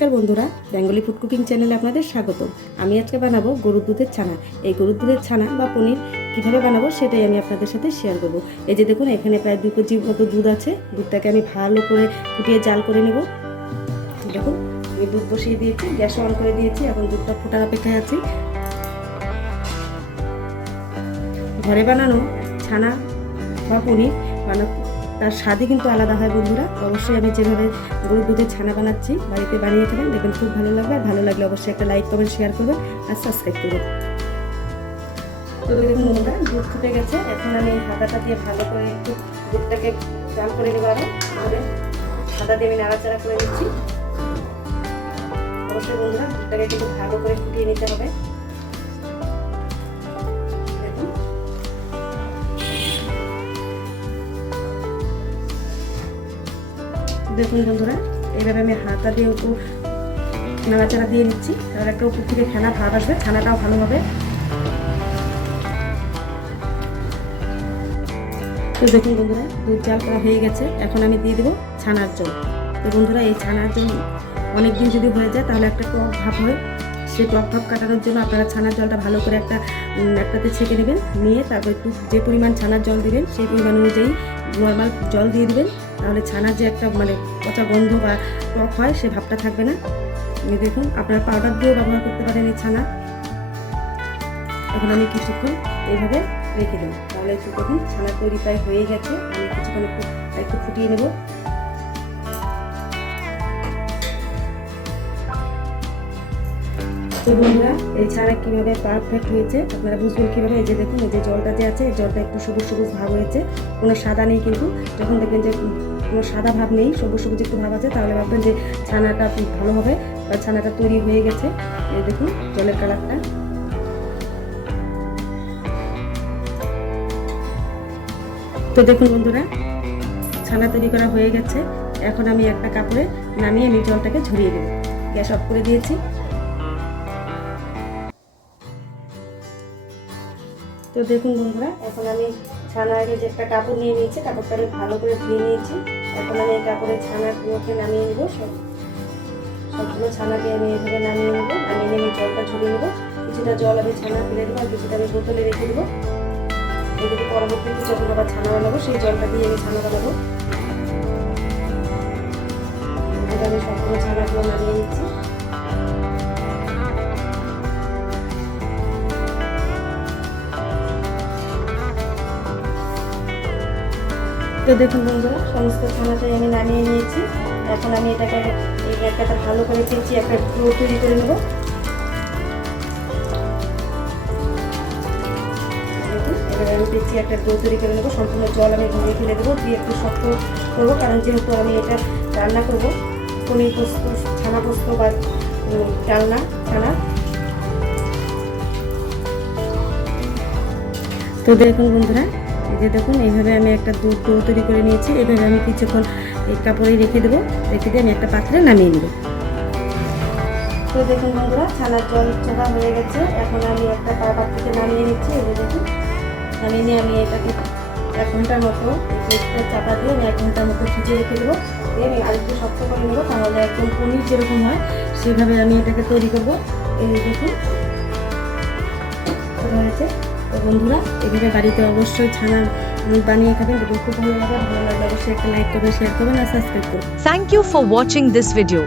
নমস্কার বন্ধুরা, Bengali food cooking চ্যানেলে আপনাদের স্বাগত আমি আজকে বানাবো গরুর দুধের ছানা। এই গরুর দুধের ছানা বা পনির কীভাবে বানাবো সেটাই আমি আপনাদের সাথে শেয়ার করব। এই যে দেখুন, এখানে প্রায় দু কেজি মতো দুধ আছে। দুধটাকে আমি ভালো করে ফুটিয়ে জাল করে নেব। দেখুন, আমি দুধ বসিয়ে দিয়েছি, গ্যাস অন করে দিয়েছি, এখন দুধটা ফোটার অপেক্ষায় আছি। ঘরে বানানো ছানা বা পনির বানানো তার স্বাদই কিন্তু আলাদা হয় বন্ধুরা। অবশ্যই আমি যেভাবে গরুর দুধের ছানা বানাচ্ছি, বাড়িতে বানিয়ে খাবেন দেখবেন খুব ভালো লাগবে। আর ভালো লাগলে অবশ্যই একটা লাইক কমেন্ট শেয়ার করবেন আর সাবস্ক্রাইব করবেন। তো দেখুন দুধ ফুটে গেছে। এখন আমি হাতাটা দিয়ে ভালো করে একটু দুধটাকে জাল করে নেব আরও হাতা দিয়ে আমি নাড়াচাড়া করে নিচ্ছি। অবশ্যই বন্ধুরা, দুধটাকে কিন্তু ভালো করে ফুটিয়ে নিতে হবে। দেখুন বন্ধুরা এইভাবে আমি হাতা দিয়ে একটু নাড়াচাড়া দিয়ে নিচ্ছি। তাহলে একটা উপর থেকে ফেনা ভাব আসবে ছানাটাও ভালো হবে। তো দেখুন বন্ধুরা, দুধ জাল করা হয়ে গেছে। এখন আমি দিয়ে দেবো ছানার জল। তো বন্ধুরা, এই ছানার জল অনেক দিন যদি হয়ে যায়, তাহলে একটা টক ভাব হয়। সেই টক ভাব কাটানোর জন্য আপনারা ছানার জলটা ভালো করে একটা একটাতে ছেঁকে নেবেন। নিয়ে তারপর একটু যে পরিমাণ ছানার জল দেবেন, সেই পরিমাণ অনুযায়ী নর্মাল জল দিয়ে দিবেন। তাহলে ছানার যে একটা মানে পচা গন্ধ বা টক হয়, সে ভাবটা থাকবে না। দেখুন, আপনারা পাউডার দিয়েও ব্যবহার করতে পারেন এই ছানা। এখন আমি কিছুক্ষণ এইভাবে রেখে দেবো। তাহলে একটু দেখুন, ছানা তৈরি প্রায় হয়ে গেছে। আমি কিছুক্ষণ একটু একটু ফুটিয়ে নেব। তো বন্ধুরা, এই ছানা কীভাবে পারফেক্ট হয়েছে আপনারা বুঝবেন কীভাবে? এই যে দেখুন, এই যে জলটা যে আছে, এই জলটা একটু সবুজ সবুজ ভাব হয়েছে। কোনো সাদা নেই কিন্তু। যখন দেখবেন যে কোনো সাদা ভাব নেই, সবুজ সবুজ একটু ভাব আছে, তাহলে ভাববেন যে ছানাটা ভালো হবে বা ছানাটা তৈরি হয়ে গেছে। এই দেখুন, জলের কালারটা। তো দেখুন বন্ধুরা, ছানা তৈরি করা হয়ে গেছে। এখন আমি একটা কাপড়ে নামিয়ে আমি জলটাকে ঝরিয়ে দেবো। গ্যাস অফ করে দিয়েছি। তো দেখুন বন্ধুরা, এখন আমি ছানা আগে যে একটা কাপড় নিয়ে নিয়েছি কাপড়টা আমি ভালো করে ধুয়ে নিয়েছি। এখন আমি এই কাপড়ে ছানাগুলোকে নামিয়ে নেব, সব সবগুলো ছানাকে আমি এভাবে নামিয়ে নেব, নামিয়ে নিয়ে জলটা ঝরিয়ে নেব। কিছুটা জল আমি ছানা ফেলে দেবো, আর কিছুটা আমি বোতলে রেখে দেবো। এদিকে পরবর্তীতে যখন আবার ছানা বানাবো, সেই জলটা দিয়ে আমি ছানা বানাবো। আমি সবগুলো ছানাগুলো নামিয়ে নিচ্ছি। তো দেখুন বন্ধুরা, সমস্ত ছানাটাই আমি নামিয়ে নিয়েছি। এখন আমি এটাকে এই একটা ভালো করে চেঁচি একটা ডো তৈরি করে নেব। আমি পেঁচি একটা ডো তৈরি করে নেব। সম্পূর্ণ জল আমি ধরে ফেলে দেবো, দিয়ে একটু শক্ত করব, কারণ যেহেতু আমি এটা রান্না করব, পনির পোস্ত, ছানা পোস্ত বা ডালনা, ছানা। তো দেখুন বন্ধুরা যে দেখুন, এইভাবে আমি একটা দুধ ডো তৈরি করে নিয়েছি। এভাবে আমি কিছুক্ষণ এই কাপড়ে রেখে দেবো। রেখে দিয়ে আমি একটা পাত্রে নামিয়ে নেব। তো দেখুন বন্ধুরা, ছানার জল চোখা হয়ে গেছে। এখন আমি একটা পাত্র থেকে নামিয়ে নিচ্ছি। এই দেখুন, নামিয়ে নিয়ে আমি এটাকে এক ঘণ্টার মতো প্লেটটা চাপা দিয়ে আমি এক ঘণ্টার মতো ভিজিয়ে রেখে দেবো। দিয়ে আমি আরেকটু শক্ত করে নেব, তাহলে একদম পনির যেরকম হয়, সেভাবে আমি এটাকে তৈরি করব। এই দেখুন, হয়েছে। তো বন্ধুরা, এভাবে বাড়িতে অবশ্যই ছানা বানিয়ে খাবেন খুব ভালো লাগে, ভালো লাগলে অবশ্যই একটা লাইক করবেন শেয়ার করবেন, আর সাবস্ক্রাইব করবেন thank you for watching this video.